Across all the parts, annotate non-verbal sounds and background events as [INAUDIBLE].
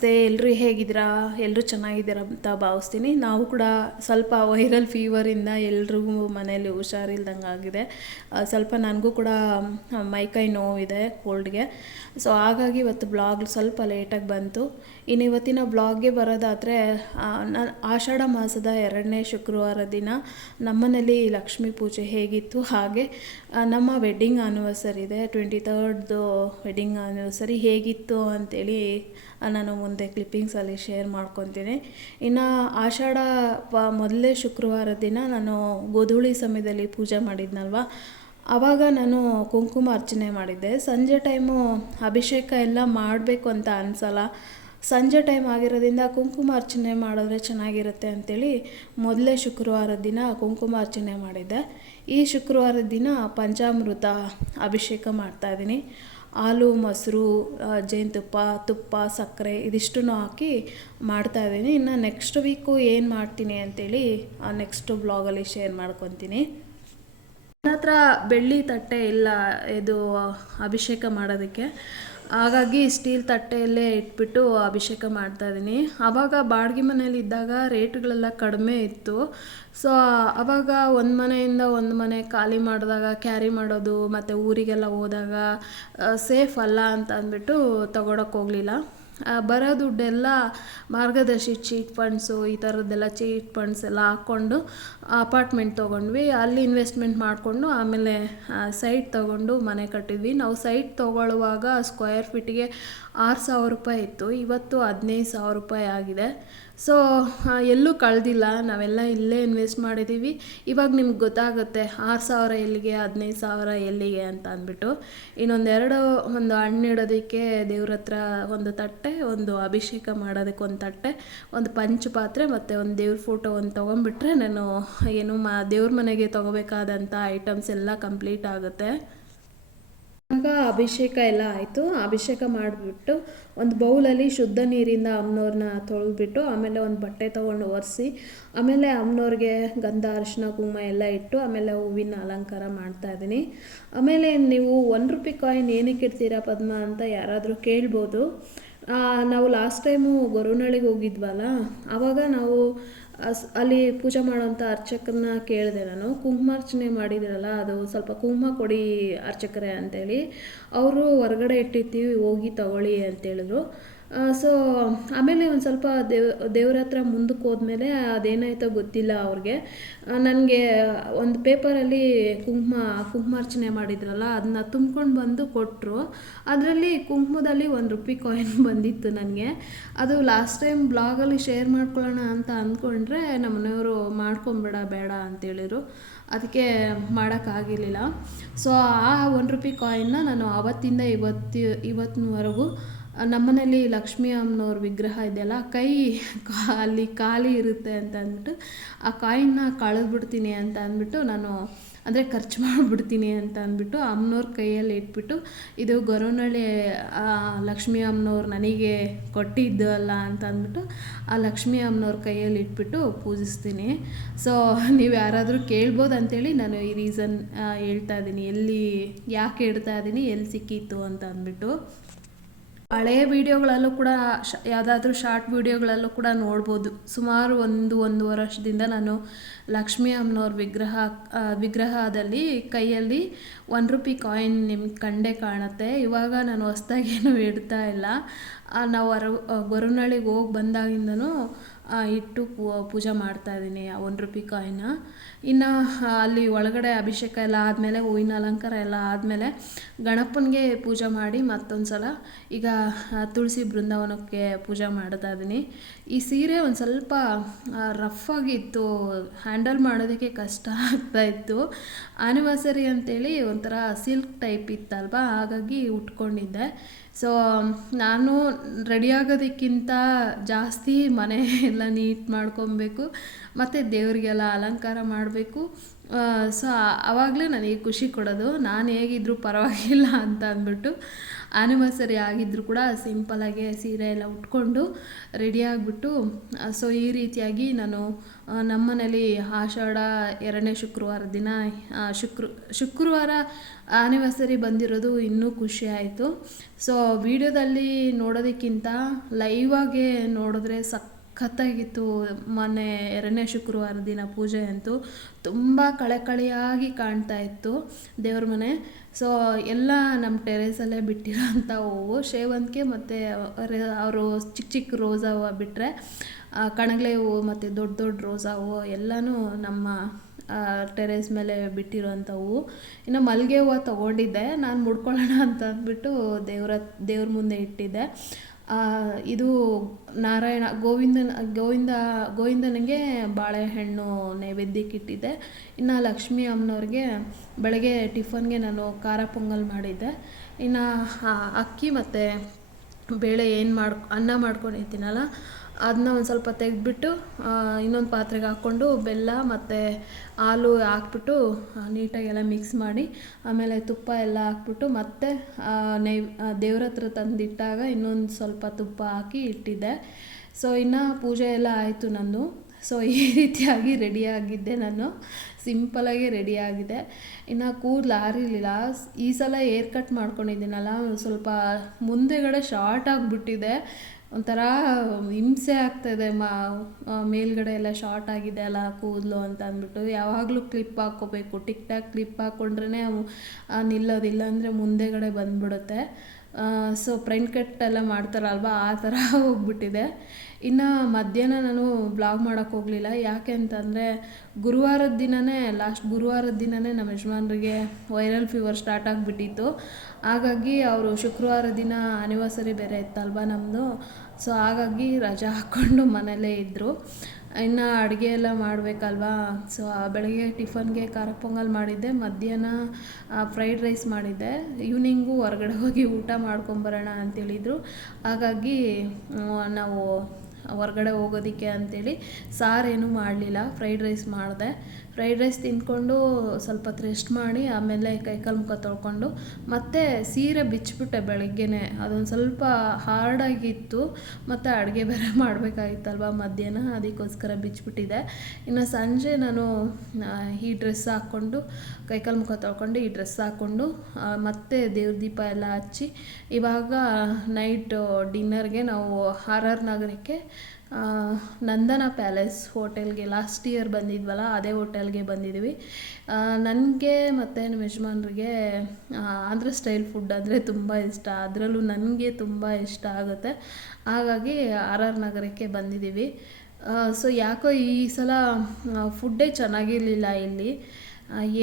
ನಮಸ್ತೆ ಎಲ್ಲರೂ ಹೇಗಿದ್ದೀರಾ? ಎಲ್ಲರೂ ಚೆನ್ನಾಗಿದ್ದೀರಾ ಅಂತ ಭಾವಿಸ್ತೀನಿ. ನಾವು ಕೂಡ ಸ್ವಲ್ಪ ವೈರಲ್ ಫೀವರಿಂದ ಎಲ್ರಿಗೂ ಮನೆಯಲ್ಲಿ ಹುಷಾರಿಲ್ದಂಗೆ ಆಗಿದೆ. ಸ್ವಲ್ಪ ನನಗೂ ಕೂಡ ಮೈಕೈ ನೋವಿದೆ ಕೋಲ್ಡ್ಗೆ ಸೊ ಹಾಗಾಗಿ ಇವತ್ತು ಬ್ಲಾಗ್ ಸ್ವಲ್ಪ ಲೇಟಾಗಿ ಬಂತು. ಇನ್ನು ಇವತ್ತಿನ ಬ್ಲಾಗ್ಗೆ ಬರೋದಾದರೆ ಆಷಾಢ ಮಾಸದ ಎರಡನೇ ಶುಕ್ರವಾರ ದಿನ ನಮ್ಮನೇಲಿ ಲಕ್ಷ್ಮೀ ಪೂಜೆ ಹೇಗಿತ್ತು, ಹಾಗೆ ನಮ್ಮ ವೆಡ್ಡಿಂಗ್ ಆನಿವರ್ಸರಿ ಇದೆ ಟ್ವೆಂಟಿ ತರ್ಡ್ದು ವೆಡ್ಡಿಂಗ್ ಆನಿವರ್ಸರಿ ಹೇಗಿತ್ತು ಅಂತೇಳಿ ನಾನು ಮುಂದೆ ಕ್ಲಿಪ್ಪಿಂಗ್ಸಲ್ಲಿ ಶೇರ್ ಮಾಡ್ಕೊತೀನಿ. ಇನ್ನು ಆಷಾಢ ಪ ಮೊದಲೇ ಶುಕ್ರವಾರ ದಿನ ನಾನು ಗೋಧೂಳಿ ಸಮಯದಲ್ಲಿ ಪೂಜೆ ಮಾಡಿದ್ನಲ್ವ ಆವಾಗ ನಾನು ಕುಂಕುಮ ಅರ್ಚನೆ ಮಾಡಿದ್ದೆ. ಸಂಜೆ ಟೈಮು ಅಭಿಷೇಕ ಎಲ್ಲ ಮಾಡಬೇಕು ಅಂತ ಅನಿಸಲ್ಲ ಸಂಜೆ ಟೈಮ್ ಆಗಿರೋದ್ರಿಂದ ಕುಂಕುಮ ಅರ್ಚನೆ ಮಾಡಿದ್ರೆ ಚೆನ್ನಾಗಿರುತ್ತೆ ಅಂಥೇಳಿ ಮೊದಲೇ ಶುಕ್ರವಾರದ ದಿನ ಕುಂಕುಮ ಅರ್ಚನೆ ಮಾಡಿದ್ದೆ. ಈ ಶುಕ್ರವಾರದ ದಿನ ಪಂಚಾಮೃತ ಅಭಿಷೇಕ ಮಾಡ್ತಾಯಿದ್ದೀನಿ ಹಾಲು, ಮೊಸರು ಜೇನುತುಪ್ಪ, ತುಪ್ಪ, ಸಕ್ಕರೆ ಇದಿಷ್ಟನ್ನು ಹಾಕಿ ಮಾಡ್ತಾಯಿದ್ದೀನಿ ಇನ್ನು ನೆಕ್ಸ್ಟ್ ವೀಕು ಏನು ಮಾಡ್ತೀನಿ ಅಂತೇಳಿ ನೆಕ್ಸ್ಟ್ ಬ್ಲಾಗಲ್ಲಿ ಶೇರ್ ಮಾಡ್ಕೊತೀನಿ. ನನ್ನ ಹತ್ರ ಬೆಳ್ಳಿ ತಟ್ಟೆ ಇಲ್ಲ, ಇದು ಅಭಿಷೇಕ ಮಾಡೋದಕ್ಕೆ. ಹಾಗಾಗಿ ಸ್ಟೀಲ್ ತಟ್ಟೆಯಲ್ಲೇ ಇಟ್ಬಿಟ್ಟು ಅಭಿಷೇಕ ಮಾಡ್ತಾ ಇದ್ದೀನಿ. ಆವಾಗ ಬಾಡಿಗೆ ಮನೇಲಿ ಇದ್ದಾಗ ರೇಟ್ಗಳೆಲ್ಲ ಕಡಿಮೆ ಇತ್ತು. ಸೊ ಆವಾಗ ಒಂದು ಮನೆಯಿಂದ ಒಂದು ಮನೆ ಖಾಲಿ ಮಾಡಿದಾಗ, ಕ್ಯಾರಿ ಮಾಡೋದು ಮತ್ತು ಊರಿಗೆಲ್ಲ ಹೋದಾಗ ಸೇಫ್ ಅಲ್ಲ ಅಂತ ಅಂದ್ಬಿಟ್ಟು ತಗೊಳಕ್ಕೆ ಹೋಗಲಿಲ್ಲ. ಬರೋ ದುಡ್ಡೆಲ್ಲ ಮಾರ್ಗದರ್ಶಿ ಚೀಟ್ ಫಂಡ್ಸು, ಈ ಥರದ್ದೆಲ್ಲ ಚೀಟ್ ಫಂಡ್ಸ್ ಎಲ್ಲ ಹಾಕ್ಕೊಂಡು ಅಪಾರ್ಟ್ಮೆಂಟ್ ತೊಗೊಂಡ್ವಿ. ಅಲ್ಲಿ ಇನ್ವೆಸ್ಟ್ಮೆಂಟ್ ಮಾಡಿಕೊಂಡು ಆಮೇಲೆ ಸೈಟ್ ತೊಗೊಂಡು ಮನೆ ಕಟ್ಟಿದ್ವಿ. ನಾವು ಸೈಟ್ ತೊಗೊಳ್ಳುವಾಗ ಸ್ಕ್ವೇರ್ ಫೀಟಿಗೆ ಆರು ಸಾವಿರ ರೂಪಾಯಿ ಇತ್ತು. ಇವತ್ತು ಹದಿನೈದು ಸಾವಿರ ರೂಪಾಯಿ ಆಗಿದೆ. ಸೊ ಎಲ್ಲೂ ಕಳೆದಿಲ್ಲ. ನಾವೆಲ್ಲ ಇಲ್ಲೇ ಇನ್ವೆಸ್ಟ್ ಮಾಡಿದ್ದೀವಿ ಇವಾಗ ನಿಮ್ಗೆ ಗೊತ್ತಾಗುತ್ತೆ, ಆರು ಸಾವಿರ ಎಲ್ಲಿಗೆ, ಹದಿನೈದು ಸಾವಿರ ಎಲ್ಲಿಗೆ ಅಂತ ಅಂದ್ಬಿಟ್ಟು. ಇನ್ನೊಂದೆರಡು ಒಂದು ಹಣ್ಣು ಇಡೋದಕ್ಕೆ ದೇವ್ರ ಹತ್ರ ಒಂದು ತಟ್ಟೆ, ಒಂದು ಅಭಿಷೇಕ ಮಾಡೋದಕ್ಕೆ ಒಂದು ತಟ್ಟೆ, ಒಂದು ಪಂಚ ಪಾತ್ರೆ ಮತ್ತು ಒಂದು ದೇವ್ರ ಫೋಟೋ ಒಂದು ತೊಗೊಂಡ್ಬಿಟ್ರೆ ನಾನು ಏನು ಮಾ, ದೇವ್ರ ಮನೆಗೆ ತೊಗೋಬೇಕಾದಂಥ ಐಟಮ್ಸ್ ಎಲ್ಲ ಕಂಪ್ಲೀಟ್ ಆಗುತ್ತೆ. ಆಗ ಅಭಿಷೇಕ ಎಲ್ಲ ಆಯಿತು. ಅಭಿಷೇಕ ಮಾಡಿಬಿಟ್ಟು ಒಂದು ಬೌಲಲ್ಲಿ ಶುದ್ಧ ನೀರಿಂದ ಅಮ್ಮನವ್ರನ್ನ ತೊಳೆದ್ಬಿಟ್ಟು ಆಮೇಲೆ ಒಂದು ಬಟ್ಟೆ ತೊಗೊಂಡು ಒರೆಸಿ, ಆಮೇಲೆ ಅಮ್ಮನವ್ರಿಗೆ ಗಂಧ ಅರಿಶಿನ ಕುಂಕುಮ ಎಲ್ಲ ಇಟ್ಟು ಆಮೇಲೆ ಹೂವಿನ ಅಲಂಕಾರ ಮಾಡ್ತಾ ಇದ್ದೀನಿ. ಆಮೇಲೆ ನೀವು ಒನ್ ರುಪಿ ಕಾಯಿನ್ ಏನಕ್ಕೆ ಇಡ್ತೀರಾ ಪದ್ಮ ಅಂತ ಯಾರಾದರೂ ಕೇಳ್ಬೋದು. ನಾವು ಲಾಸ್ಟ್ ಟೈಮು ಗೊರವನಹಳ್ಳಿಗೆ ಹೋಗಿದ್ವಲ್ಲ ಆವಾಗ ನಾವು ಅಸ್- ಅಲ್ಲಿ ಪೂಜೆ ಮಾಡೋಂಥ ಅರ್ಚಕನ ಕೇಳಿದೆ ನಾನು. ಕುಂಕುಮಾರ್ಚನೆ ಮಾಡಿದಿರಲ್ಲ, ಅದು ಸ್ವಲ್ಪ ಕುಂಕುಮ ಕೊಡಿ ಅರ್ಚಕರೇ ಅಂತೇಳಿ. ಅವರು ಹೊರಗಡೆ ಇಟ್ಟಿರ್ತೀವಿ, ಹೋಗಿ ತಗೊಳ್ಳಿ ಅಂತೇಳಿದ್ರು. ಸೊ ಆಮೇಲೆ ಒಂದು ಸ್ವಲ್ಪ ದೇವ್, ದೇವ್ರ ಹತ್ರ ಮುಂದಕ್ಕೆ ಹೋದ್ಮೇಲೆ ಅದೇನಾಯ್ತೋ ಗೊತ್ತಿಲ್ಲ ಅವ್ರಿಗೆ. ನನಗೆ ಒಂದು ಪೇಪರಲ್ಲಿ ಕುಂಕುಮ ಕುಂಕುಮಾರ್ಚನೆ ಮಾಡಿದ್ರಲ್ಲ ಅದನ್ನ ತುಂಬ್ಕೊಂಡು ಬಂದು ಕೊಟ್ಟರು ಅದರಲ್ಲಿ ಕುಂಕುಮದಲ್ಲಿ ಒಂದು ರುಪಿ ಕಾಯಿನ್ [LAUGHS] ಬಂದಿತ್ತು ನನಗೆ. ಅದು ಲಾಸ್ಟ್ ಟೈಮ್ ಬ್ಲಾಗಲ್ಲಿ ಶೇರ್ ಮಾಡ್ಕೊಳ್ಳೋಣ ಅಂತ ಅಂದ್ಕೊಂಡ್ರೆ ನಮ್ಮ ಮನೆಯವರು ಮಾಡ್ಕೊಂಬೇಡ ಬೇಡ ಅಂತೇಳಿದರು ಅದಕ್ಕೆ ಮಾಡೋಕ್ಕಾಗಿರಲಿಲ್ಲ ಸೊ ಆ ಒನ್ ರುಪಿ ಕಾಯಿನ್ನ ನಾನು ಆವತ್ತಿಂದ ಇವತ್ತು ಇವತ್ತಿನವರೆಗೂ ನಮ್ಮನೇಲಿ ಲಕ್ಷ್ಮೀ ಅಮ್ಮನವ್ರ ವಿಗ್ರಹ ಇದೆಯಲ್ಲ ಕೈ ಕಾ- ಅಲ್ಲಿ ಖಾಲಿ ಇರುತ್ತೆ ಅಂತ ಅಂದ್ಬಿಟ್ಟು, ಆ ಕಾಯಿನ ಕಳೆದ್ಬಿಡ್ತೀನಿ ಅಂತ ಅಂದ್ಬಿಟ್ಟು ನಾನು, ಅಂದರೆ ಖರ್ಚು ಮಾಡಿಬಿಡ್ತೀನಿ ಅಂತ ಅಂದ್ಬಿಟ್ಟು ಅಮ್ಮನವ್ರ ಕೈಯಲ್ಲಿ ಇಟ್ಬಿಟ್ಟು, ಇದು ಗೊರವನಹಳ್ಳಿ ಆ, ಲಕ್ಷ್ಮೀ ಅಮ್ಮನವ್ರು ನನಗೆ ಕೊಟ್ಟಿದ್ದು ಅಲ್ಲ ಅಂತ ಅಂದ್ಬಿಟ್ಟು, ಆ ಲಕ್ಷ್ಮೀ ಅಮ್ಮನವ್ರ ಕೈಯಲ್ಲಿ ಇಟ್ಬಿಟ್ಟು ಪೂಜಿಸ್ತೀನಿ. ಸೊ ನೀವು ಯಾರಾದರೂ ಕೇಳ್ಬೋದು ಅಂತೇಳಿ ನಾನು ಈ ರೀಸನ್ ಹೇಳ್ತಾ ಇದ್ದೀನಿ ಎಲ್ಲಿ, ಯಾಕೆ ಇಡ್ತಾ ಇದ್ದೀನಿ ಎಲ್ಲಿ ಸಿಕ್ಕಿತ್ತು ಅಂತ ಅಂದ್ಬಿಟ್ಟು. ಹಳೆಯ ವಿಡಿಯೋಗಳಲ್ಲೂ ಕೂಡ ಶ, ಯಾವುದಾದ್ರೂ ಶಾರ್ಟ್ ವಿಡಿಯೋಗಳಲ್ಲೂ ಕೂಡ ನೋಡ್ಬೋದು. ಸುಮಾರು ಒಂದು, ಒಂದೂವರೆ ವರ್ಷದಿಂದ ನಾನು ಲಕ್ಷ್ಮೀ ಅಮ್ಮನವ್ರ ವಿಗ್ರಹ ವಿಗ್ರಹದಲ್ಲಿ ಕೈಯಲ್ಲಿ ಒನ್ ರುಪಿ ಕಾಯಿನ್ ನಿಮ್ಗೆ ಕಂಡೇ ಕಾಣುತ್ತೆ. ಇವಾಗ ನಾನು ಹೊಸ್ದಾಗೇನು ಇಡ್ತಾ ಇಲ್ಲ. ನಾವು ಹೊರ ಗೊರವನಹಳ್ಳಿಗೆ ಹೋಗಿ ಬಂದಾಗಿಂದನೂ ಇಟ್ಟು ಪೂಜೆ ಮಾಡ್ತಾ ಇದ್ದೀನಿ, ಆ ಒನ್ ರುಪಿ ಕಾಯಿನ. ಇನ್ನು ಅಲ್ಲಿ ಒಳಗಡೆ ಅಭಿಷೇಕ ಎಲ್ಲ ಆದಮೇಲೆ, ಹೂವಿನ ಅಲಂಕಾರ ಎಲ್ಲ ಆದಮೇಲೆ ಗಣಪನಿಗೆ ಪೂಜೆ ಮಾಡಿ ಮತ್ತೊಂದು ಸಲ ಈಗ ತುಳಸಿ ಬೃಂದಾವನಕ್ಕೆ ಪೂಜೆ ಮಾಡ್ತಾ ಇದ್ದೀನಿ. ಈ ಸೀರೆ ಒಂದು ಸ್ವಲ್ಪ ರಫ್ ಆಗಿತ್ತು ಹ್ಯಾಂಡಲ್ ಮಾಡೋದಕ್ಕೆ ಕಷ್ಟ ಆಗ್ತಾ ಇತ್ತು. ಆನಿವರ್ಸರಿ ಅಂತೇಳಿ ಒಂಥರ ಸಿಲ್ಕ್ ಟೈಪ್ ಇತ್ತಲ್ವಾ, ಹಾಗಾಗಿ ಉಟ್ಕೊಂಡಿದ್ದೆ. ಸೊ ನಾನು ರೆಡಿ ಆಗೋದಕ್ಕಿಂತ ಜಾಸ್ತಿ ಮನೆ ಎಲ್ಲ ನೀಟ್ ಮಾಡ್ಕೊಬೇಕು, ಮತ್ತು ದೇವರಿಗೆಲ್ಲ ಅಲಂಕಾರ ಮಾಡಬೇಕು. ಸೊ ಆವಾಗಲೇ ನನಗೆ ಖುಷಿ ಕೊಡೋದು, ನಾನು ಹೇಗಿದ್ರು ಪರವಾಗಿಲ್ಲ ಅಂತ ಅಂದ್ಬಿಟ್ಟು. ಆನಿವರ್ಸರಿ ಆಗಿದ್ದರೂ ಕೂಡ ಸಿಂಪಲಾಗಿ ಸೀರೆ ಎಲ್ಲ ಉಟ್ಕೊಂಡು ರೆಡಿ ಆಗಿಬಿಟ್ಟು ಸೊ ಈ ರೀತಿಯಾಗಿ ನಾನು ನಮ್ಮನೇಲಿ ಆಷಾಢ ಎರಡನೇ ಶುಕ್ರವಾರ ದಿನ ಶುಕ್ರ, ಶುಕ್ರವಾರ ಆ್ಯನಿವರ್ಸರಿ ಬಂದಿರೋದು ಇನ್ನೂ ಖುಷಿ ಆಯಿತು. ಸೊ ವಿಡಿಯೋದಲ್ಲಿ ನೋಡೋದಕ್ಕಿಂತ ಲೈವಾಗೆ ನೋಡಿದ್ರೆ ಸಖತ್ತಾಗಿತ್ತು ಮೊನ್ನೆ ಎರಡನೇ ಶುಕ್ರವಾರ ದಿನ ಪೂಜೆ ಅಂತೂ. ತುಂಬ ಕಳೆಕಳೆಯಾಗಿ ಕಾಣ್ತಾ ಇತ್ತು ದೇವ್ರ ಮನೆ. ಸೊ ಎಲ್ಲ ನಮ್ಮ ಟೆರೇಸಲ್ಲೇ ಬಿಟ್ಟಿರೋಂಥ ಹೂವು. ಸೇವಂತಿಗೆ ಮತ್ತು ಅವರು ಚಿಕ್ಕ ಚಿಕ್ಕ ರೋಸಾ ಹೂವು ಬಿಟ್ಟರೆ ಕಣಗಲೆ ಹೂವು ಮತ್ತು ದೊಡ್ಡ ದೊಡ್ಡ ರೋಸಾ ಹೂವು ಎಲ್ಲನೂ ನಮ್ಮ ಟೆರೇಸ್ ಮೇಲೆ ಬಿಟ್ಟಿರೋಂಥ ಹೂವು. ಇನ್ನು ಮಲ್ಲಿಗೆ ಹೂವು ತೊಗೊಂಡಿದ್ದೆ. ನಾನು ಮುಡ್ಕೊಳ್ಳೋಣ ಅಂತ ಅಂದ್ಬಿಟ್ಟು ದೇವ್ರ ದೇವ್ರ ಮುಂದೆ ಇಟ್ಟಿದ್ದೆ. ಇದು ನಾರಾಯಣ, ಗೋವಿಂದನ, ಗೋವಿಂದ, ಗೋವಿಂದನಿಗೆ ಬಾಳೆಹಣ್ಣು ನೈವೇದ್ಯಕ್ಕೆ ಇಟ್ಟಿದ್ದೆ. ಇನ್ನು ಲಕ್ಷ್ಮೀ ಅಮ್ಮನವ್ರಿಗೆ ಬೆಳಗ್ಗೆ ಟಿಫನ್ಗೆ ನಾನು ಖಾರ ಪೊಂಗಲ್ ಮಾಡಿದ್ದೆ. ಇನ್ನು ಅಕ್ಕಿ ಮತ್ತು ಬೇಳೆ ಏನು ಮಾಡಿ ಅನ್ನ ಮಾಡ್ಕೊಂಡಿರ್ತೀನಲ್ಲ ಅದನ್ನ ಒಂದು ಸ್ವಲ್ಪ ತೆಗೆದ್ಬಿಟ್ಟು ಇನ್ನೊಂದು ಪಾತ್ರೆಗೆ ಹಾಕ್ಕೊಂಡು ಬೆಲ್ಲ ಮತ್ತು ಹಾಲು ಹಾಕ್ಬಿಟ್ಟು ನೀಟಾಗಿ ನೀಟಾಗೆಲ್ಲ ಮಿಕ್ಸ್ ಮಾಡಿ, ಆಮೇಲೆ ತುಪ್ಪ ಎಲ್ಲ ಹಾಕ್ಬಿಟ್ಟು ಮತ್ತೆ ನೈವ್ ದೇವ್ರ ಹತ್ರ ತಂದಿಟ್ಟಾಗ ಇನ್ನೊಂದು ಸ್ವಲ್ಪ ತುಪ್ಪ ಹಾಕಿ ಇಟ್ಟಿದ್ದೆ. ಸೊ ಇನ್ನು ಪೂಜೆ ಎಲ್ಲ ಆಯಿತು ನಂದು. ಸೊ ಈ ರೀತಿಯಾಗಿ ರೆಡಿಯಾಗಿದ್ದೆ ನಾನು. ಸಿಂಪಲಾಗಿ ರೆಡಿಯಾಗಿದೆ. ಇನ್ನು ಕೂದಲು ಆರಿರಲಿಲ್ಲ. ಈ ಸಲ ಏರ್ ಕಟ್ ಮಾಡ್ಕೊಂಡಿದ್ದೀನಲ್ಲ, ಸ್ವಲ್ಪ ಮುಂದೆಗಡೆ ಶಾರ್ಟ್ ಆಗಿಬಿಟ್ಟಿದೆ. ಒಂಥರ ಹಿಂಸೆ ಆಗ್ತಾಯಿದೆ ಮಾ ಮೇಲ್ಗಡೆ ಎಲ್ಲ ಶಾರ್ಟ್ ಆಗಿದೆ ಅಲ್ಲ ಕೂದಲು ಅಂತ ಅಂದ್ಬಿಟ್ಟು. ಯಾವಾಗಲೂ ಕ್ಲಿಪ್ ಹಾಕ್ಕೋಬೇಕು. ಟಿಕ್ ಟಾಕ್ ಕ್ಲಿಪ್ ಹಾಕ್ಕೊಂಡ್ರೇ ನಿಲ್ಲೋದಿಲ್ಲ ಅಂದರೆ ಮುಂದೆಗಡೆ ಬಂದ್ಬಿಡುತ್ತೆ. ಸೊ ಫ್ರಂಟ್ ಕಟ್ ಎಲ್ಲ ಮಾಡ್ತಾರಲ್ವ, ಆ ಥರ [LAUGHS] ಹೋಗ್ಬಿಟ್ಟಿದೆ. ಇನ್ನು ಮಧ್ಯಾಹ್ನ ನಾನು ಬ್ಲಾಗ್ ಮಾಡೋಕ್ಕೆ ಹೋಗಲಿಲ್ಲ. ಯಾಕೆ ಅಂತಂದರೆ ಗುರುವಾರದ ದಿನವೇ ಲಾಸ್ಟ್ ಗುರುವಾರದ ದಿನವೇ ನಮ್ಮ ಯಜಮಾನ್ರಿಗೆ ವೈರಲ್ ಫೀವರ್ ಸ್ಟಾರ್ಟ್ ಆಗಿಬಿಟ್ಟಿತ್ತು. ಹಾಗಾಗಿ ಅವರು ಶುಕ್ರವಾರ ದಿನ ಆನಿವರ್ಸರಿ ಬೇರೆ ಇತ್ತಲ್ವ ನಮ್ಮದು ಸೊ ಹಾಗಾಗಿ ರಜಾ ಹಾಕ್ಕೊಂಡು ಮನೇಲೇ ಇದ್ದರು ಇನ್ನು ಅಡುಗೆ ಎಲ್ಲ ಮಾಡಬೇಕಲ್ವಾ? ಸೊ ಬೆಳಗ್ಗೆ ಟಿಫನ್ಗೆ ಖಾರ ಪೊಂಗಲ್ ಮಾಡಿದ್ದೆ. ಮಧ್ಯಾಹ್ನ ಫ್ರೈಡ್ ರೈಸ್ ಮಾಡಿದ್ದೆ. ಈವ್ನಿಂಗು ಹೊರಗಡೆ ಹೋಗಿ ಊಟ ಮಾಡ್ಕೊಂಬರೋಣ ಅಂತೇಳಿದರು. ಹಾಗಾಗಿ ನಾವು ಹೊರಗಡೆ ಹೋಗೋದಕ್ಕೆ ಅಂತೇಳಿ ಸಾರೇನು ಮಾಡಲಿಲ್ಲ ಫ್ರೈಡ್ ರೈಸ್ ಮಾಡಿದೆ. ಫ್ರೈಡ್ ರೈಸ್ ತಿಂದ್ಕೊಂಡು ಸ್ವಲ್ಪ ಹೊತ್ತು ರೆಸ್ಟ್ ಮಾಡಿ, ಆಮೇಲೆ ಕೈಕಾಲು ಮುಖ ತೊಳ್ಕೊಂಡು, ಮತ್ತೆ ಸೀರೆ ಬಿಚ್ಚಿಬಿಟ್ಟೆ ಬೆಳಗ್ಗೆನೆ. ಅದೊಂದು ಸ್ವಲ್ಪ ಹಾರ್ಡಾಗಿತ್ತು ಮತ್ತು ಅಡುಗೆ ಬೇರೆ [LAUGHS] ಮಾಡಬೇಕಾಗಿತ್ತಲ್ವ ಮಧ್ಯಾಹ್ನ, ಅದಕ್ಕೋಸ್ಕರ ಬಿಚ್ಚಿಬಿಟ್ಟಿದೆ ಇನ್ನು ಸಂಜೆ ನಾನು ಈ ಡ್ರೆಸ್ ಹಾಕ್ಕೊಂಡು, ಕೈಕಾಲು ಮುಖ ತೊಳ್ಕೊಂಡು ಈ ಡ್ರೆಸ್ ಹಾಕ್ಕೊಂಡು ಮತ್ತೆ ದೇವ್ರ ದೀಪ ಎಲ್ಲ ಹಚ್ಚಿ, ಇವಾಗ ನೈಟ್ ಡಿನ್ನರ್ಗೆ ನಾವು ಆರ್ ನಗರಕ್ಕೆ ನಂದನ ಪ್ಯಾಲೇಸ್ ಹೋಟೆಲ್ಗೆ ಲಾಸ್ಟ್ ಇಯರ್ ಬಂದಿದ್ವಲ್ಲ, ಅದೇ ಹೋಟೆಲ್ಗೆ ಬಂದಿದ್ವಿ. ನನಗೆ ಮತ್ತು ನಮ್ಮ ಯಜಮಾನ್ರಿಗೆ ಆಂಧ್ರ ಸ್ಟೈಲ್ ಫುಡ್ ಅಂದರೆ ತುಂಬ ಇಷ್ಟ. ಅದರಲ್ಲೂ ನನಗೆ ತುಂಬ ಇಷ್ಟ ಆಗುತ್ತೆ. ಹಾಗಾಗಿ ಆರ್ ಆರ್ ನಗರಕ್ಕೆ ಬಂದಿದ್ದೀವಿ. ಸೊ ಯಾಕೋ ಈ ಸಲ ಫುಡ್ಡೇ ಚೆನ್ನಾಗಿರಲಿಲ್ಲ ಇಲ್ಲಿ.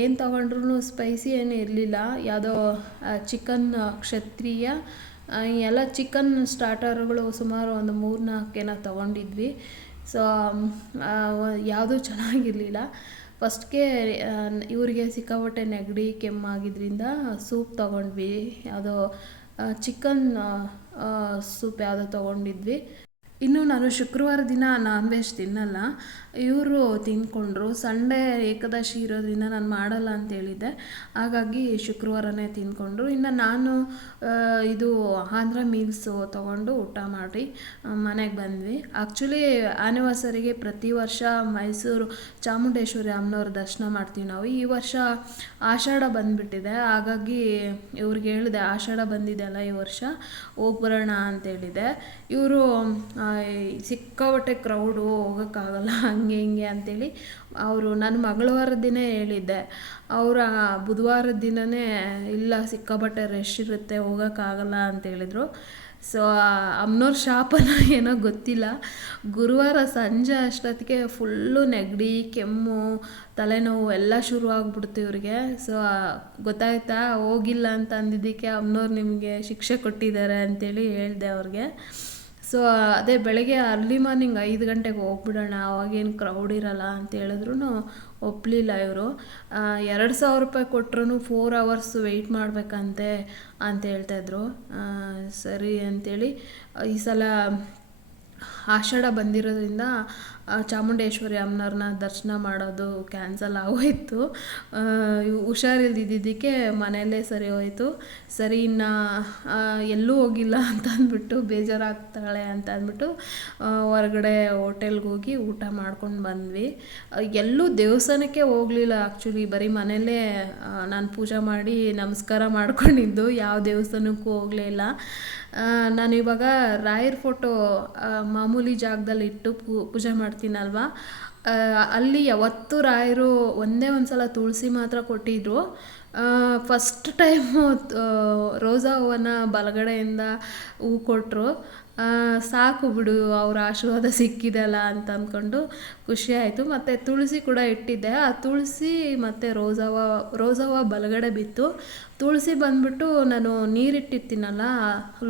ಏನು ತಗೊಂಡ್ರೂ ಸ್ಪೈಸಿ ಏನು ಇರಲಿಲ್ಲ. ಯಾವುದೋ ಚಿಕನ್ ಕ್ಷತ್ರಿಯ ಎಲ್ಲ ಚಿಕನ್ ಸ್ಟಾರ್ಟರ್ಗಳು ಸುಮಾರು ಒಂದು ಮೂರು ನಾಲ್ಕು ಏನೋ ತೊಗೊಂಡಿದ್ವಿ ಸೊ ಯಾವುದೂ ಚೆನ್ನಾಗಿರಲಿಲ್ಲ. ಫಸ್ಟ್ಗೆ ಇವರಿಗೆ ಸಿಕ್ಕಾಪಟ್ಟೆ ನೆಗಡಿ ಕೆಮ್ಮಾಗಿದ್ದರಿಂದ ಸೂಪ್ ತೊಗೊಂಡ್ವಿ. ಯಾವುದೋ ಚಿಕನ್ ಸೂಪ್ ಯಾವುದೋ ತೊಗೊಂಡಿದ್ವಿ. ಇನ್ನು ನಾನು ಶುಕ್ರವಾರ ದಿನ ನಾನ್ ವೆಜ್ ತಿನ್ನಲ್ಲ. ಇವರು ತಿಂದ್ಕೊಂಡ್ರು ಸಂಡೇ ಏಕದಶಿ ಇರೋದ್ರಿಂದ ನಾನು ಮಾಡಲ್ಲ ಅಂತ ಹೇಳಿದ್ದೆ. ಹಾಗಾಗಿ ಶುಕ್ರವಾರನೇ ತಿಂದ್ಕೊಂಡ್ರು ಇನ್ನು ನಾನು ಇದು ಆಂಧ್ರ ಮೀಲ್ಸು ತೊಗೊಂಡು ಊಟ ಮಾಡಿ ಮನೆಗೆ ಬಂದ್ವಿ. ಆ್ಯಕ್ಚುಲಿ ಆನಿವರ್ಸರಿಗೆ ಪ್ರತಿ ವರ್ಷ ಮೈಸೂರು ಚಾಮುಂಡೇಶ್ವರಿ ಅಮ್ಮನವ್ರ ದರ್ಶನ ಮಾಡ್ತೀವಿ ನಾವು. ಈ ವರ್ಷ ಆಷಾಢ ಬಂದುಬಿಟ್ಟಿದೆ. ಹಾಗಾಗಿ ಇವ್ರಿಗೆ ಹೇಳಿದೆ, ಆಷಾಢ ಬಂದಿದೆಯಲ್ಲ ಈ ವರ್ಷ, ಹೋಗಿ ಬರೋಣ ಅಂತ ಹೇಳಿದೆ. ಇವರು ಸಿಕ್ಕಾಪಟ್ಟೆ ಕ್ರೌಡು ಹೋಗೋಕ್ಕಾಗಲ್ಲ, ಹಂಗೆ ಹಿಂಗೆ ಅಂತೇಳಿ ಅವರು ನನ್ನ ಮಂಗಳವಾರ ದಿನ ಹೇಳಿದ್ದೆ. ಅವರ ಬುಧವಾರ ದಿನವೇ ಇಲ್ಲ, ಸಿಕ್ಕಾಪಟ್ಟೆ ರಶ್ ಇರುತ್ತೆ, ಹೋಗೋಕ್ಕಾಗಲ್ಲ ಅಂತ ಹೇಳಿದರು. ಸೊ ಅಮ್ಮನವ್ರ ಶಾಪನ [LAUGHS] ಏನೋ ಗೊತ್ತಿಲ್ಲ. ಗುರುವಾರ ಸಂಜೆ ಅಷ್ಟೊತ್ತಿಗೆ ಫುಲ್ಲು ನೆಗಡಿ, ಕೆಮ್ಮು, ತಲೆನೋವು ಎಲ್ಲ ಶುರು ಆಗ್ಬಿಡ್ತು ಇವ್ರಿಗೆ. ಸೊ ಗೊತ್ತಾಯ್ತಾ? ಹೋಗಿಲ್ಲ ಅಂತ ಅಂದಿದ್ದಕ್ಕೆ ಅಮ್ಮನವ್ರು ನಿಮಗೆ ಶಿಕ್ಷೆ ಕೊಟ್ಟಿದ್ದಾರೆ ಅಂತೇಳಿ ಹೇಳಿದೆ ಅವ್ರಿಗೆ. ಸೊ ಅದೇ ಬೆಳಗ್ಗೆ ಅರ್ಲಿ ಮಾರ್ನಿಂಗ್ ಐದು ಗಂಟೆಗೆ ಹೋಗ್ಬಿಡೋಣ ಅವಾಗೇನು ಕ್ರೌಡ್ ಇರಲ್ಲ ಅಂತ ಹೇಳಿದ್ರು ಒಪ್ಪಲಿಲ್ಲ ಇವರು. ಎರಡು ಸಾವಿರ ರೂಪಾಯಿ ಕೊಟ್ರೂ ಫೋರ್ ಅವರ್ಸ್ ವೆಯ್ಟ್ ಮಾಡಬೇಕಂತೆ ಅಂತ ಹೇಳ್ತಾಯಿದ್ರು ಸರಿ ಅಂಥೇಳಿ ಈ ಸಲ ಆಷಾಢ ಬಂದಿರೋದ್ರಿಂದ ಚಾಮುಂಡೇಶ್ವರಿ ಅಮ್ಮನವ್ರನ್ನ ದರ್ಶನ ಮಾಡೋದು ಕ್ಯಾನ್ಸಲ್ ಆಗೋಯ್ತು. ಹುಷಾರಿಲ್ದಿದ್ದಕ್ಕೆ ಮನೆಯಲ್ಲೇ ಸರಿ ಹೋಯಿತು. ಸರಿ, ಇನ್ನು ಎಲ್ಲೂ ಹೋಗಿಲ್ಲ ಅಂತ ಅಂದ್ಬಿಟ್ಟು, ಬೇಜಾರಾಗ್ತಾಳೆ ಅಂತ ಅಂದ್ಬಿಟ್ಟು ಹೊರಗಡೆ ಹೋಟೆಲ್ಗೆ ಹೋಗಿ ಊಟ ಮಾಡ್ಕೊಂಡು ಬಂದ್ವಿ. ಎಲ್ಲೂ ದೇವಸ್ಥಾನಕ್ಕೆ ಹೋಗಲಿಲ್ಲ ಆ್ಯಕ್ಚುಲಿ ಬರೀ ಮನೆಯಲ್ಲೇ ನಾನು ಪೂಜೆ ಮಾಡಿ ನಮಸ್ಕಾರ ಮಾಡ್ಕೊಂಡಿದ್ದು. ಯಾವ ದೇವಸ್ಥಾನಕ್ಕೂ ಹೋಗಲೇ ಇಲ್ಲ. ನಾನು ಇವಾಗ ರಾಯರ್ ಫೋಟೋ ಮಾಮೂಲಿ ಜಾಗದಲ್ಲಿ ಇಟ್ಟು ಪೂಜೆ ಮಾಡ್ತೀನಲ್ವಾ? ಅಲ್ಲಿ ಯಾವತ್ತೂ ರಾಯರು ಒಂದೇ ಒಂದು ಸಲ ತುಳಸಿ ಮಾತ್ರ ಕೊಟ್ಟಿದ್ರು. ಫಸ್ಟ್ ಟೈಮು ರೋಸಾ ಹೂವನ್ನ ಬಲಗಡೆಯಿಂದ ಹೂ ಕೊಟ್ಟರು ಸಾಕು ಬಿಡು, ಅವ್ರ ಆಶೀರ್ವಾದ ಸಿಕ್ಕಿದೆಲ್ಲ ಅಂತ ಅಂದ್ಕೊಂಡು ಖುಷಿ ಆಯಿತು. ಮತ್ತು ತುಳಸಿ ಕೂಡ ಇಟ್ಟಿದ್ದೆ. ಆ ತುಳಸಿ ಮತ್ತು ರೋಸವ ರೋಸವ ಬಲಗಡೆ ಬಿತ್ತು. ತುಳಸಿ ಬಂದ್ಬಿಟ್ಟು ನಾನು ನೀರಿಟ್ಟಿರ್ತೀನಲ್ಲ,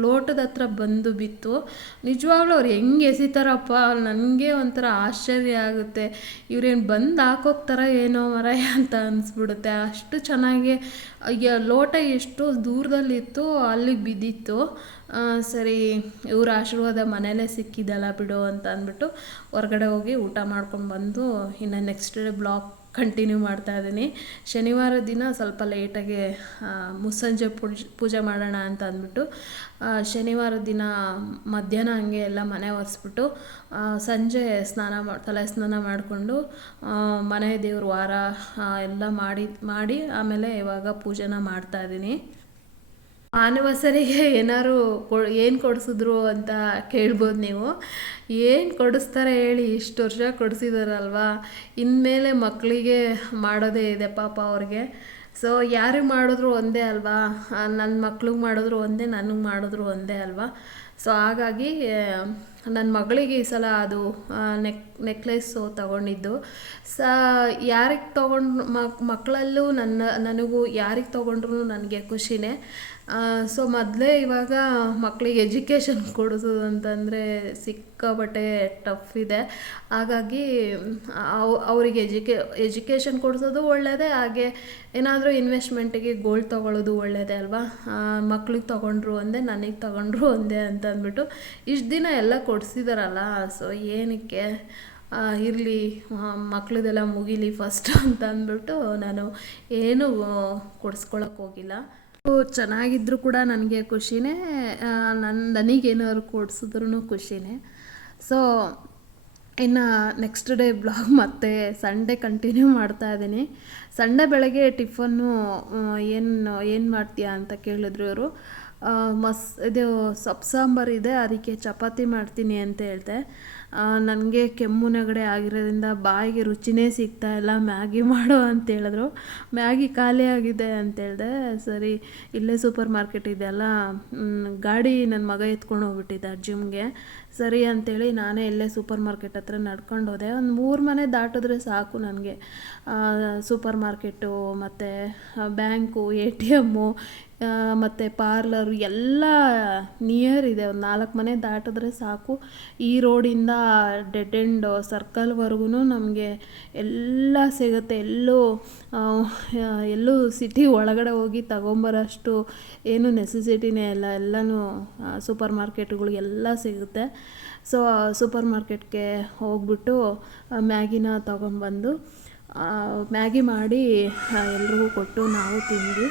ಲೋಟದ ಹತ್ರ ಬಂದು ಬಿತ್ತು. ನಿಜವಾಗ್ಲೂ ಅವ್ರು ಹೆಂಗೆ ಎಸಿತಾರಪ್ಪ, ನನಗೆ ಒಂಥರ ಆಶ್ಚರ್ಯ ಆಗುತ್ತೆ. ಇವ್ರೇನು ಬಂದು ಹಾಕೋಗ್ತಾರ ಏನೋ ಮರ ಅಂತ ಅನಿಸ್ಬಿಡುತ್ತೆ. ಅಷ್ಟು ಚೆನ್ನಾಗಿ ಲೋಟ ಎಷ್ಟು ದೂರದಲ್ಲಿತ್ತು, ಅಲ್ಲಿಗೆ ಬಿದ್ದಿತ್ತು. ಸರಿ, ಇವ್ರ ಆಶೀರ್ವಾದ ಮನೇಲೇ ಸಿಕ್ಕಿದಲ್ಲ ಬಿಡು ಅಂತ ಅಂದ್ಬಿಟ್ಟು ಹೊರಗಡೆ ಹೋಗಿ ಊಟ ಮಾಡ್ಕೊಂಡು ಬಂದು ಇನ್ನು ನೆಕ್ಸ್ಟ್ ಡೇ ಬ್ಲಾಗ್ ಕಂಟಿನ್ಯೂ ಮಾಡ್ತಾ ಇದ್ದೀನಿ. ಶನಿವಾರ ದಿನ ಸ್ವಲ್ಪ ಲೇಟಾಗಿ ಮುಸ್ಸಂಜೆ ಪೂಜೆ ಪೂಜೆ ಮಾಡೋಣ ಅಂತ ಅಂದ್ಬಿಟ್ಟು ಶನಿವಾರ ದಿನ ಮಧ್ಯಾಹ್ನ ಹಂಗೆ ಎಲ್ಲ ಮನೆ ಒರೆಸ್ಬಿಟ್ಟು ಸಂಜೆ ಸ್ನಾನ ಮಾಡಿ ತಲೆ ಸ್ನಾನ ಮಾಡಿಕೊಂಡು ಮನೆ ದೇವ್ರ ವಾರ ಎಲ್ಲ ಮಾಡಿ ಮಾಡಿ ಆಮೇಲೆ ಇವಾಗ ಪೂಜೆನ ಮಾಡ್ತಾ ಇದ್ದೀನಿ. ಆನಿವರ್ಸರಿಗೆ ಏನಾದ್ರು ಕೊ ಏನು ಕೊಡಿಸಿದ್ರು ಅಂತ ಕೇಳ್ಬೋದು ನೀವು. ಏನು ಕೊಡಿಸ್ತಾರೆ ಹೇಳಿ, ಇಷ್ಟು ವರ್ಷ ಕೊಡಿಸಿದಾರಲ್ವಾ? ಇನ್ಮೇಲೆ ಮಕ್ಕಳಿಗೆ ಮಾಡೋದೇ ಇದೆ ಪಾಪ ಅವ್ರಿಗೆ. ಸೊ ಯಾರು ಮಾಡಿದ್ರು ಒಂದೇ ಅಲ್ವಾ? ನನ್ನ ಮಕ್ಳಿಗೆ ಮಾಡಿದ್ರು ಒಂದೇ, ನನಗೆ ಮಾಡಿದ್ರು ಒಂದೇ ಅಲ್ವಾ? ಸೊ ಹಾಗಾಗಿ ನನ್ನ ಮಗಳಿಗೆ ಈ ಸಲ ಅದು ನೆಕ್ ನೆಕ್ಲೆಸ್ಸು ತಗೊಂಡಿದ್ದು. ಸ, ಯಾರಿಗೆ ತೊಗೊಂಡು, ಮಕ್ ಮಕ್ಕಳಲ್ಲೂ ನನ್ನ, ನನಗೂ ಯಾರಿಗೆ ತೊಗೊಂಡ್ರು ನನಗೆ ಖುಷಿನೇ. ಸೊ ಮೊದಲೇ ಇವಾಗ ಮಕ್ಕಳಿಗೆ ಎಜುಕೇಷನ್ [LAUGHS] ಕೊಡಿಸೋದು ಅಂತಂದರೆ ಸಿಕ್ಕಾಪಟ್ಟೆ ಟಫ್ ಇದೆ. ಹಾಗಾಗಿ, ಅವ್, ಅವರಿಗೆ ಎಜುಕೇ, ಎಜುಕೇಷನ್ ಕೊಡಿಸೋದು ಒಳ್ಳೆಯದೇ ಹಾಗೆ ಏನಾದರೂ ಇನ್ವೆಸ್ಟ್ಮೆಂಟಿಗೆ ಗೋಲ್ಡ್ ತೊಗೊಳ್ಳೋದು ಒಳ್ಳೆಯದೇ ಅಲ್ವಾ? ಮಕ್ಳಿಗೆ ತೊಗೊಂಡ್ರು ಒಂದೇ, ನನಗೆ ತೊಗೊಂಡ್ರು ಒಂದೇ ಅಂತ ಅಂದ್ಬಿಟ್ಟು ಇಷ್ಟು ದಿನ ಎಲ್ಲ ಕೊಡಿಸಿದಾರಲ್ಲ ಸೊ ಏನಕ್ಕೆ ಇರಲಿ ಮಕ್ಕಳದೆಲ್ಲ ಮುಗೀಲಿ ಫಸ್ಟ್ ಅಂತ ಅಂದ್ಬಿಟ್ಟು ನಾನು ಏನೂ ಕೊಡಿಸ್ಕೊಳಕ್ಕೆ ಹೋಗಿಲ್ಲ. ಚೆನ್ನಾಗಿದ್ದರೂ ಕೂಡ ನನಗೆ ಖುಷಿನೇ ನನ್ನ ನನಗೇನಾದ್ರು ಕೊಡಿಸಿದ್ರು ಖುಷಿನೇ. ಸೊ ಇನ್ನು ನೆಕ್ಸ್ಟ್ ಡೇ ಬ್ಲಾಗ್ ಮತ್ತೆ ಸಂಡೇ ಕಂಟಿನ್ಯೂ ಮಾಡ್ತಾ ಇದ್ದೀನಿ ಸಂಡೇ ಬೆಳಗ್ಗೆ ಟಿಫನ್ನು ಏನು ಏನು ಮಾಡ್ತೀಯಾ ಅಂತ ಕೇಳಿದ್ರು ಇವರು. ಮಸ್, ಇದು ಸೊಪ್ಪು ಸಾಂಬಾರು ಇದೆ, ಅದಕ್ಕೆ ಚಪಾತಿ ಮಾಡ್ತೀನಿ ಅಂತ ಹೇಳಿದೆ. ನನಗೆ ಕೆಮ್ಮು ನೆಗಡೆ ಆಗಿರೋದ್ರಿಂದ ಬಾಯಿಗೆ ರುಚಿನೇ ಸಿಗ್ತಾ ಇಲ್ಲ, ಮ್ಯಾಗಿ ಮಾಡು ಅಂತ ಹೇಳಿದ್ರು. ಮ್ಯಾಗಿ ಖಾಲಿ ಆಗಿದೆ ಅಂತ ಹೇಳಿದೆ. ಸರಿ, ಇಲ್ಲೇ ಸೂಪರ್ ಮಾರ್ಕೆಟ್ ಇದೆಯಲ್ಲ ಅಲ್ಲ ಗಾಡಿ ನನ್ನ ಮಗ ಎತ್ಕೊಂಡು ಹೋಗ್ಬಿಟ್ಟಿದ್ದ ಜಿಮ್ಗೆ. ಸರಿ ಅಂತೇಳಿ ನಾನೇ ಇಲ್ಲೇ ಸೂಪರ್ ಮಾರ್ಕೆಟ್ ಹತ್ರ ನಡ್ಕೊಂಡು ಹೋದೆ. ಒಂದು ಮೂರು ಮನೆ ದಾಟಿದ್ರೆ ಸಾಕು ನನಗೆ. ಸೂಪರ್ ಮಾರ್ಕೆಟು, ಮತ್ತು ಬ್ಯಾಂಕು, ಎ ಟಿ ಎಮ್ಮು ಮತ್ತು ಪಾರ್ಲರು ಎಲ್ಲ ನಿಯರ್ ಇದೆ. ಒಂದು ನಾಲ್ಕು ಮನೆ ದಾಟಿದ್ರೆ ಸಾಕು. ಈ ರೋಡಿಂದ ಡೆಡ್ ಎಂಡ್ ಸರ್ಕಲ್ವರೆಗೂ ನಮಗೆ ಎಲ್ಲ ಸಿಗುತ್ತೆ. ಎಲ್ಲೂ ಎಲ್ಲೂ ಸಿಟಿ ಒಳಗಡೆ ಹೋಗಿ ತಗೊಂಬರೋಷ್ಟು ಏನು ನೆಸೆಸಿಟಿನೇ ಇಲ್ಲ. ಎಲ್ಲನೂ ಸೂಪರ್ ಮಾರ್ಕೆಟ್ಗಳಿಗೆಲ್ಲ ಸಿಗುತ್ತೆ. ಸೊ ಸೂಪರ್ ಮಾರ್ಕೆಟ್ಗೆ ಹೋಗ್ಬಿಟ್ಟು ಮ್ಯಾಗಿನ ತೊಗೊಂಬಂದು ಮ್ಯಾಗಿ ಮಾಡಿ ಎಲ್ರಿಗೂ ಕೊಟ್ಟು ನಾವು ತಿಂದ್ವಿ.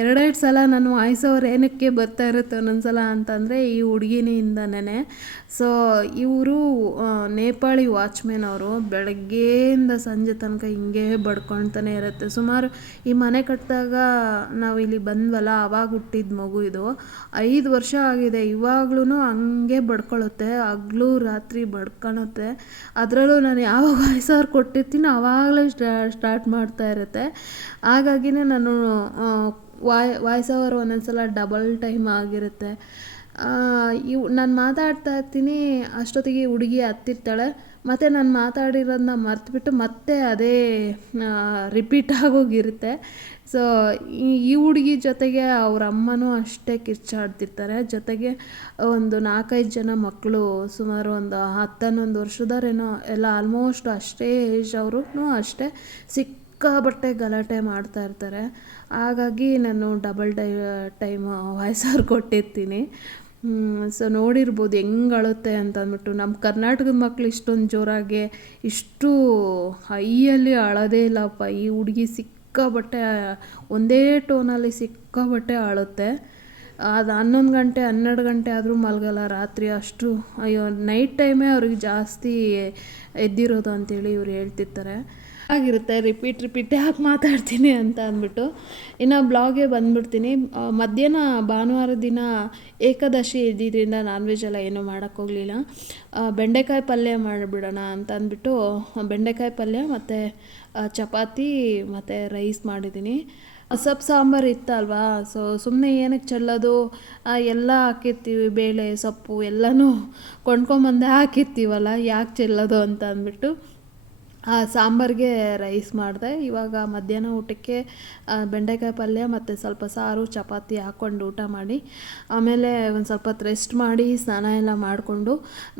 ಎರಡೆರಡು ಸಲ ನಾನು ವಾಯ್ಸ್ ಓವರ್ ಏನಕ್ಕೆ ಬರ್ತಾ ಇರುತ್ತೆ ಒಂದೊಂದ್ಸಲ ಅಂತಂದರೆ ಈ ಹುಡುಗಿನಿಂದನೇ. ಸೊ ಇವರು ನೇಪಾಳಿ ವಾಚ್ಮೆನ್ ಅವರು ಬೆಳಗ್ಗೆಯಿಂದ ಸಂಜೆ ತನಕ ಹಿಂಗೆ ಬಡ್ಕೊಳ್ತಾನೆ ಇರುತ್ತೆ. ಸುಮಾರು ಈ ಮನೆ ಕಟ್ಟಿದಾಗ ನಾವು ಇಲ್ಲಿ ಬಂದ್ವಲ್ಲ ಆವಾಗ ಹುಟ್ಟಿದ ಮಗು ಇದು. ಐದು ವರ್ಷ ಆಗಿದೆ ಇವಾಗ್ಲೂ ಹಂಗೆ ಬಡ್ಕೊಳ್ಳುತ್ತೆ ಹಗ್ಲು ರಾತ್ರಿ ಬಡ್ಕೊಳುತ್ತೆ. ಅದರಲ್ಲೂ ನಾನು ಯಾವಾಗ ವಾಯ್ಸ್ ಓವರ್ ಕೊಟ್ಟಿರ್ತೀನಿ ಆವಾಗಲೇ ಸ್ಟಾರ್ಟ್ ಮಾಡ್ತಾ ಇರುತ್ತೆ. ಹಾಗಾಗಿನೇ ನಾನು ವಾಯ್ ವಾಯ್ಸ್ ಓವರ್ ಒಂದೊಂದು ಸಲ ಡಬಲ್ ಟೈಮ್ ಆಗಿರುತ್ತೆ? ಇವು, ನಾನು ಮಾತಾಡ್ತಾ ಇರ್ತೀನಿ, ಅಷ್ಟೊತ್ತಿಗೆ ಹುಡುಗಿ ಹತ್ತಿರ್ತಾಳೆ, ಮತ್ತು ನಾನು ಮಾತಾಡಿರೋದನ್ನ ಮರ್ತುಬಿಟ್ಟು ಮತ್ತೆ ಅದೇ ರಿಪೀಟ್ ಆಗೋಗಿರುತ್ತೆ. ಸೊ ಈ ಹುಡುಗಿ ಜೊತೆಗೆ ಅವ್ರ ಅಮ್ಮನೂ ಅಷ್ಟೇ ಕಿರ್ಚಾಡ್ತಿರ್ತಾರೆ. ಜೊತೆಗೆ ಒಂದು ನಾಲ್ಕೈದು ಜನ ಮಕ್ಕಳು, ಸುಮಾರು ಒಂದು ಹತ್ತನ್ನೊಂದು ವರ್ಷದವರೇನೋ, ಎಲ್ಲ ಆಲ್ಮೋಸ್ಟ್ ಅಷ್ಟೇ ಏಜ್ ಅವರು ಅಷ್ಟೇ ಸಿಕ್ಕಾಬಟ್ಟೆ ಗಲಾಟೆ ಮಾಡ್ತಾ ಇರ್ತಾರೆ. ಹಾಗಾಗಿ ನಾನು ಡಬಲ್ ಟೈ, ಟೈಮ್ ವಾಯ್ಸ್ ಅವ್ರು ಕೊಟ್ಟಿರ್ತೀನಿ. ಸೊ ನೋಡಿರ್ಬೋದು ಹೆಂಗೆ ಅಳುತ್ತೆ ಅಂತ ಅಂದ್ಬಿಟ್ಟು. ನಮ್ಮ ಕರ್ನಾಟಕದ ಮಕ್ಳು ಇಷ್ಟೊಂದು ಜೋರಾಗಿ ಇಷ್ಟು ಹೈಯಲ್ಲಿ ಅಳೋದೇ ಇಲ್ಲಪ್ಪ. ಈ ಹುಡುಗಿ ಸಿಕ್ಕಾಬಟ್ಟೆ ಒಂದೇ ಟೋನಲ್ಲಿ ಸಿಕ್ಕಾಬಟ್ಟೆ ಅಳುತ್ತೆ. ಅದು ಹನ್ನೊಂದು ಗಂಟೆ, ಹನ್ನೆರಡು ಗಂಟೆ ಆದರೂ ಮಲಗಲ್ಲ. ರಾತ್ರಿ ಅಷ್ಟು, ಅಯ್ಯೋ ನೈಟ್ ಟೈಮೇ ಅವ್ರಿಗೆ ಜಾಸ್ತಿ ಎದ್ದಿರೋದು ಅಂತೇಳಿ ಇವ್ರು ಹೇಳ್ತಿರ್ತಾರೆ. ಆಗಿರುತ್ತೆ. ರಿಪೀಟ್ ರಿಪೀಟ್ ಯಾಕೆ ಮಾತಾಡ್ತೀನಿ ಅಂತ ಅಂದ್ಬಿಟ್ಟು. ಇನ್ನು ಬ್ಲಾಗೆ ಬಂದ್ಬಿಡ್ತೀನಿ. ಮಧ್ಯಾಹ್ನ ಭಾನುವಾರ ದಿನ ಏಕಾದಶಿ ಇದ್ದಿದ್ದರಿಂದ ನಾನ್ ವೆಜ್ ಎಲ್ಲ ಏನೂ ಮಾಡೋಕ್ಕೋಗ್ಲಿಲ್ಲ ಬೆಂಡೆಕಾಯಿ ಪಲ್ಯ ಮಾಡಿಬಿಡೋಣ ಅಂತ ಅಂದ್ಬಿಟ್ಟು ಬೆಂಡೆಕಾಯಿ ಪಲ್ಯ ಮತ್ತು ಚಪಾತಿ ಮತ್ತು ರೈಸ್ ಮಾಡಿದ್ದೀನಿ. ಸೊಪ್ಪು ಸಾಂಬಾರು ಇತ್ತಲ್ವಾ? ಸೊ ಸುಮ್ಮನೆ ಏನಕ್ಕೆ ಚೆಲ್ಲೋದು? ಎಲ್ಲ ಹಾಕಿರ್ತೀವಿ, ಬೇಳೆ, ಸೊಪ್ಪು ಎಲ್ಲನೂ ಕೊಂಡ್ಕೊಂಬಂದೆ ಹಾಕಿರ್ತೀವಲ್ಲ, ಯಾಕೆ ಚೆಲ್ಲೋದು ಅಂತ ಅಂದ್ಬಿಟ್ಟು. ಸಾಂಬಾರಿಗೆ ರೈಸ್ ಮಾಡಿದೆ. ಇವಾಗ ಮಧ್ಯಾಹ್ನ ಊಟಕ್ಕೆ ಬೆಂಡೆಕಾಯಿ ಪಲ್ಯ ಮತ್ತು ಸ್ವಲ್ಪ ಸಾರು, ಚಪಾತಿ ಹಾಕ್ಕೊಂಡು ಊಟ ಮಾಡಿ, ಆಮೇಲೆ ಒಂದು ಸ್ವಲ್ಪ ಹೊತ್ತು ರೆಸ್ಟ್ ಮಾಡಿ, ಸ್ನಾನ ಎಲ್ಲ ಮಾಡಿಕೊಂಡು,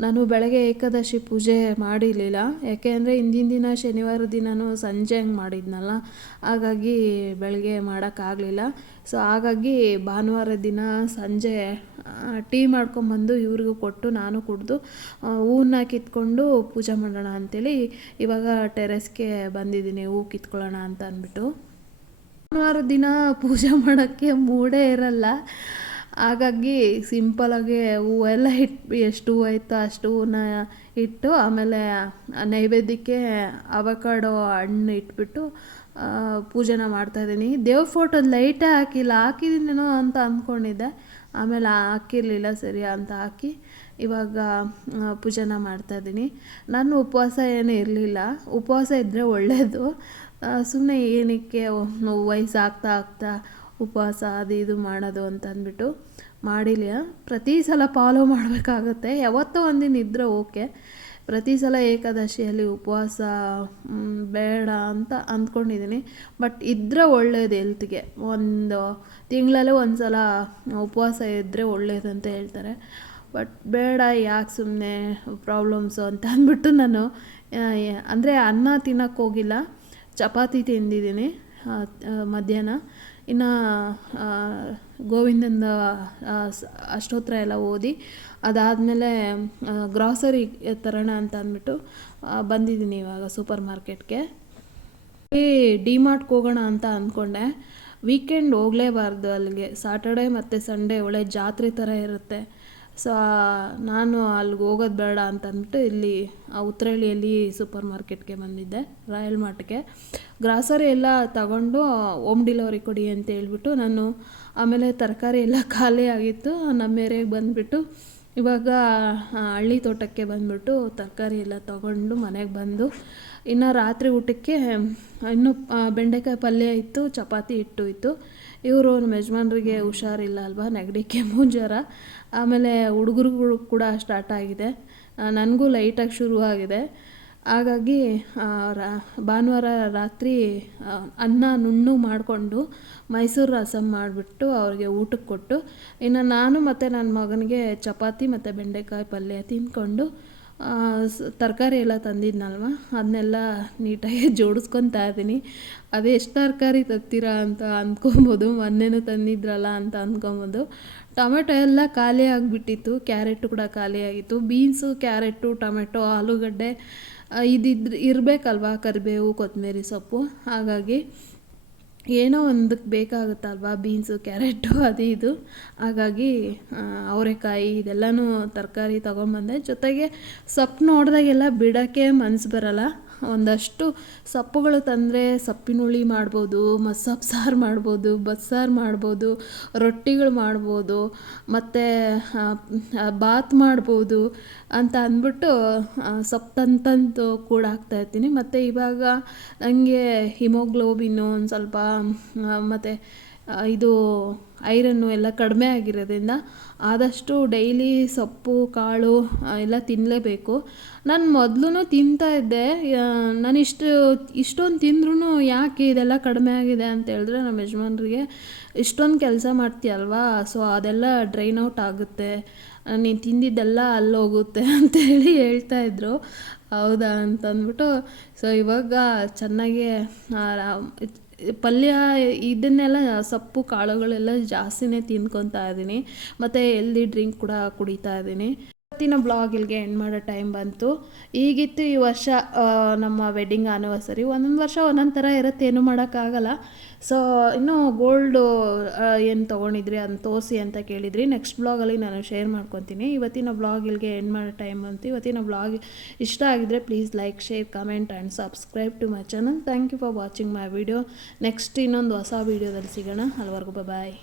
ನಾನು ಬೆಳಗ್ಗೆ ಏಕಾದಶಿ ಪೂಜೆ ಮಾಡಿರಲಿಲ್ಲ. ಯಾಕೆ ಅಂದರೆ ಹಿಂದಿನ ದಿನ ಶನಿವಾರ ದಿನವೂ ಸಂಜೆ ಹಂಗೆ ಮಾಡಿದ್ನಲ್ಲ. ಹಾಗಾಗಿ ಬೆಳಗ್ಗೆ ಮಾಡೋಕ್ಕಾಗಲಿಲ್ಲ ಸೊ ಹಾಗಾಗಿ ಭಾನುವಾರ ದಿನ ಸಂಜೆ ಟೀ ಮಾಡ್ಕೊಂಬಂದು ಇವ್ರಿಗೂ ಕೊಟ್ಟು ನಾನು ಕುಡಿದು ಹೂವನ್ನ ಕಿತ್ಕೊಂಡು ಪೂಜೆ ಮಾಡೋಣ ಅಂತೇಳಿ ಇವಾಗ ಟೆರೆಸ್ಗೆ ಬಂದಿದ್ದೀನಿ, ಹೂ ಕಿತ್ಕೊಳ್ಳೋಣ ಅಂತ ಅಂದ್ಬಿಟ್ಟು. ಭಾನುವಾರ ದಿನ ಪೂಜೆ ಮಾಡೋಕ್ಕೆ ಮೂಡೇ ಇರಲ್ಲ. ಹಾಗಾಗಿ ಸಿಂಪಲಾಗಿ ಹೂವೆಲ್ಲ ಇಟ್ಟು ಎಷ್ಟು ಹೂವು ಆಯಿತು ಅಷ್ಟು ಹೂವನ್ನ ಇಟ್ಟು ಆಮೇಲೆ ನೈವೇದ್ಯಕ್ಕೆ ಅವಕಾಡೋ ಹಣ್ಣು ಇಟ್ಬಿಟ್ಟು ಪೂಜೆನ ಮಾಡ್ತಾಯಿದ್ದೀನಿ ದೇವ್ರ ಫೋಟೋ ಲೈಟೇ ಹಾಕಿಲ್ಲ ಹಾಕಿದ್ದೀನೇನೋ ಅಂತ ಅಂದ್ಕೊಂಡಿದ್ದೆ. ಆಮೇಲೆ ಹಾಕಿರಲಿಲ್ಲ ಸರಿ ಅಂತ ಹಾಕಿ ಇವಾಗ ಪೂಜೆನ ಮಾಡ್ತಾಯಿದ್ದೀನಿ ನಾನು ಉಪವಾಸ ಏನೂ ಇರಲಿಲ್ಲ. ಉಪವಾಸ ಇದ್ದರೆ ಒಳ್ಳೆಯದು ಸುಮ್ಮನೆ ಏನಕ್ಕೆ ವಯಸ್ಸಾಗ್ತಾ ಆಗ್ತಾ ಉಪವಾಸ ಅದು ಇದು ಮಾಡೋದು ಅಂತ ಅಂದ್ಬಿಟ್ಟು ಮಾಡಿಲ್ಲ. ಪ್ರತಿ ಸಲ ಫಾಲೋ ಮಾಡಬೇಕಾಗತ್ತೆ. ಯಾವತ್ತೋ ಒಂದಿನ ಇದ್ದರೆ ಓಕೆ. ಪ್ರತಿ ಸಲ ಏಕಾದಶಿಯಲ್ಲಿ ಉಪವಾಸ ಬೇಡ ಅಂತ ಅಂದ್ಕೊಂಡಿದ್ದೀನಿ. ಬಟ್ ಇದ್ದರೆ ಒಳ್ಳೆಯದು ಹೆಲ್ತ್ಗೆ ಒಂದು ತಿಂಗಳಲ್ಲೇ ಒಂದು ಸಲ ಉಪವಾಸ ಇದ್ದರೆ ಒಳ್ಳೆಯದು ಅಂತ ಹೇಳ್ತಾರೆ. ಬಟ್ ಬೇಡ, ಯಾಕೆ ಸುಮ್ಮನೆ ಪ್ರಾಬ್ಲಮ್ಸು ಅಂತ ಅಂದ್ಬಿಟ್ಟು ನಾನು ಅಂದರೆ ಅನ್ನ ತಿನ್ನೋಕ್ಕೋಗಿಲ್ಲ ಚಪಾತಿ ತಿಂದಿದ್ದೀನಿ ಮಧ್ಯಾಹ್ನ. ಇನ್ನು ಗೋವಿಂದನ ಅಷ್ಟೋತ್ರ ಎಲ್ಲ ಓದಿ, ಅದಾದಮೇಲೆ ಗ್ರಾಸರಿ ತರೋಣ ಅಂತ ಅಂದ್ಬಿಟ್ಟು ಬಂದಿದ್ದೀನಿ ಇವಾಗ ಸೂಪರ್ ಮಾರ್ಕೆಟ್ಗೆ ಡಿ ಮಾರ್ಟ್ಗೆ ಹೋಗೋಣ ಅಂತ ಅಂದ್ಕೊಂಡೆ ವೀಕೆಂಡ್ ಹೋಗಲೇಬಾರ್ದು ಅಲ್ಲಿಗೆ. ಸಾಟರ್ಡೆ ಮತ್ತು ಸಂಡೇ ಒಳ್ಳೆ ಜಾತ್ರೆ ಥರ ಇರುತ್ತೆ. ಸೊ, ನಾನು ಅಲ್ಲಿಗೆ ಹೋಗೋದು ಬೇಡ ಅಂತ ಅಂದ್ಬಿಟ್ಟು ಇಲ್ಲಿ ಉತ್ತರಹಳ್ಳಿಯಲ್ಲಿ ಸೂಪರ್ ಮಾರ್ಕೆಟ್ಗೆ ಬಂದಿದ್ದೆ, ರಾಯಲ್ ಮಾರ್ಟ್ಗೆ ಗ್ರಾಸರಿ ಎಲ್ಲ ತಗೊಂಡು, ಹೋಮ್ ಡೆಲಿವರಿ ಕೊಡಿ ಅಂತ ಹೇಳ್ಬಿಟ್ಟು ನಾನು ಆಮೇಲೆ ತರಕಾರಿ ಎಲ್ಲ [LAUGHS] ಖಾಲಿ ಆಗಿತ್ತು, ನಮ್ಮ ಏರಿಯಾಗೆ ಬಂದುಬಿಟ್ಟು ಇವಾಗ ಹಳ್ಳಿ ತೋಟಕ್ಕೆ ಬಂದುಬಿಟ್ಟು ತರಕಾರಿ ಎಲ್ಲ ತಗೊಂಡು ಮನೆಗೆ ಬಂದು, ಇನ್ನು ರಾತ್ರಿ ಊಟಕ್ಕೆ, ಇನ್ನೂ ಬೆಂಡೆಕಾಯಿ ಪಲ್ಯ ಇತ್ತು, ಚಪಾತಿ ಹಿಟ್ಟು ಇತ್ತು. ಇವರು ನಮ್ಮ ಯಜಮಾನ್ರಿಗೆ ಹುಷಾರಿಲ್ಲ ಅಲ್ವಾ? ನೆಗಡಿ, ಕೆಮ್ಮು, ಜ್ವರ. ಆಮೇಲೆ ಹುಡುಗರುಗಳು ಕೂಡ ಸ್ಟಾರ್ಟ್ ಆಗಿದೆ. ನನಗೂ ಲೈಟಾಗಿ ಶುರುವಾಗಿದೆ ಹಾಗಾಗಿ ರಾ, ಭಾನುವಾರ ರಾತ್ರಿ ಅನ್ನ, ನುಣ್ಣು ಮಾಡಿಕೊಂಡು ಮೈಸೂರು ರಸಮ್ ಮಾಡಿಬಿಟ್ಟು ಅವ್ರಿಗೆ ಊಟಕ್ಕೆ ಕೊಟ್ಟು, ಇನ್ನು ನಾನು ಮತ್ತು ನನ್ನ ಮಗನಿಗೆ ಚಪಾತಿ ಮತ್ತು ಬೆಂಡೆಕಾಯಿ ಪಲ್ಯ ತಿಂದ್ಕೊಂಡು ತರಕಾರಿ ಎಲ್ಲ ತಂದಿದ್ನಲ್ವ? ಅದನ್ನೆಲ್ಲ ನೀಟಾಗಿ [LAUGHS] ಜೋಡಿಸ್ಕೊತಾ ಇದ್ದೀನಿ. ಅದು ಎಷ್ಟು ತರಕಾರಿ ತರ್ತೀರಾ ಅಂತ ಅಂದ್ಕೊಬೋದು ಮೊನ್ನೆನೂ ತಂದಿದ್ರಲ್ಲ ಅಂತ ಅಂದ್ಕೊಬೋದು ಟೊಮೆಟೊ ಎಲ್ಲ ಖಾಲಿ ಆಗಿಬಿಟ್ಟಿತ್ತು. ಕ್ಯಾರೆಟು ಕೂಡ ಖಾಲಿಯಾಗಿತ್ತು ಬೀನ್ಸು, ಕ್ಯಾರೆಟು, ಟೊಮೆಟೊ, ಆಲೂಗಡ್ಡೆ ಇದಿದ್ರೆ, ಇರಬೇಕಲ್ವಾ? ಕರಿಬೇವು ಕೊತ್ತಂಬರಿ ಸೊಪ್ಪು. ಹಾಗಾಗಿ ಏನೋ ಒಂದಕ್ಕೆ ಬೇಕಾಗುತ್ತಲ್ವಾ, ಬೀನ್ಸು, ಕ್ಯಾರೆಟು, [LAUGHS] ಅದು ಇದು. ಹಾಗಾಗಿ ಅವರೆಕಾಯಿ ಇದೆಲ್ಲನೂ ತರಕಾರಿ ತೊಗೊಂಬಂದೆ ಜೊತೆಗೆ ಸೊಪ್ಪು ನೋಡಿದಾಗೆಲ್ಲ ಬಿಡೋಕ್ಕೆ ಮನಸ್ಸು ಬರಲ್ಲ. ಒಂದಷ್ಟು ಸೊಪ್ಪುಗಳು ತಂದರೆ ಸೊಪ್ಪಿನ ಹುಳಿ ಮಾಡ್ಬೋದು ಮಸ್ಸೊಪ್ಪು ಸಾರು ಮಾಡ್ಬೋದು, ಬಸ್ಸಾರು ಮಾಡ್ಬೋದು, ರೊಟ್ಟಿಗಳು ಮಾಡ್ಬೋದು, ಮತ್ತು ಬಾತ್ ಮಾಡ್ಬೋದು ಅಂತ ಅಂದ್ಬಿಟ್ಟು ಸೊಪ್ಪು ತಂತಂತು ಕೂಡ ಹಾಕ್ತಾಯಿರ್ತೀನಿ ಮತ್ತು ಇವಾಗ ನನಗೆ ಹಿಮೋಗ್ಲೋಬಿನ್ನು ಒಂದು ಸ್ವಲ್ಪ ಮತ್ತು ಇದು ಐರನ್ನು ಎಲ್ಲ ಕಡಿಮೆ ಆಗಿರೋದ್ರಿಂದ ಆದಷ್ಟು ಡೈಲಿ ಸೊಪ್ಪು, ಕಾಳು ಎಲ್ಲ ತಿನ್ನಲೇಬೇಕು ನಾನು ಮೊದಲು ತಿಂತಾ ಇದ್ದೆ. ನಾನು ಇಷ್ಟು, ಇಷ್ಟೊಂದು ತಿಂದ್ರೂ ಯಾಕೆ ಇದೆಲ್ಲ ಕಡಿಮೆ ಆಗಿದೆ ಅಂತ ಹೇಳಿದ್ರೆ ನಮ್ಮ ಯಜಮಾನ್ರಿಗೆ, ಇಷ್ಟೊಂದು ಕೆಲಸ ಮಾಡ್ತೀಯಲ್ವಾ? ಸೊ ಅದೆಲ್ಲ ಡ್ರೈನ್ ಔಟ್ ಆಗುತ್ತೆ. ನೀನು ತಿಂದಿದ್ದೆಲ್ಲ ಅಲ್ಲೋಗುತ್ತೆ [LAUGHS] ಅಂತೇಳಿ ಹೇಳ್ತಾ ಇದ್ರು. ಹೌದಾ ಅಂತಂದ್ಬಿಟ್ಟು ಸೊ ಇವಾಗ ಚೆನ್ನಾಗಿ ಪಲ್ಯ ಇದನ್ನೆಲ್ಲ ಸೊಪ್ಪು ಕಾಳುಗಳೆಲ್ಲ ಜಾಸ್ತಿನೇ ತಿನ್ಕೊತಾ ಇದ್ದೀನಿ. ಮತ್ತು ಎಲ್ದಿ ಡ್ರಿಂಕ್ ಕೂಡ ಕುಡಿತಾ ಇದ್ದೀನಿ. ಇವತ್ತಿನ ಬ್ಲಾಗ್ ಇಲ್ಲಿಗೆ ಎಂಡ್ ಮಾಡೋ ಟೈಮ್ ಬಂತು. ಈಗಿತ್ತು ಈ ವರ್ಷ ನಮ್ಮ ವೆಡ್ಡಿಂಗ್ ಆನಿವರ್ಸರಿ ಒಂದೊಂದು ವರ್ಷ ಒಂದೊಂದು ಥರ ಇರುತ್ತೆ, ಏನು ಮಾಡೋಕ್ಕಾಗಲ್ಲ. ಸೊ ಇನ್ನೂ ಗೋಲ್ಡು ಏನು ತೊಗೊಂಡಿದ್ರಿ ಅದನ್ನ ತೋರಿಸಿ ಅಂತ ಕೇಳಿದ್ರಿ. ನೆಕ್ಸ್ಟ್ ಬ್ಲಾಗಲ್ಲಿ ನಾನು ಶೇರ್ ಮಾಡ್ಕೊತೀನಿ. ಇವತ್ತಿನ ಬ್ಲಾಗ್ ಇಲ್ಲಿಗೆ ಎಂಡ್ ಮಾಡೋ ಟೈಮ್ ಬಂತು. ಇವತ್ತಿನ ಬ್ಲಾಗ್ ಇಷ್ಟ ಆಗಿದ್ರೆ please like share comment and subscribe to my channel thank you for watching my video next ಇನ್ನೊಂದು ಹೊಸ ವೀಡಿಯೋದಲ್ಲಿ ಸಿಗೋಣ. ಅಲ್ಲಿವರೆಗೂ ಬಾಯ್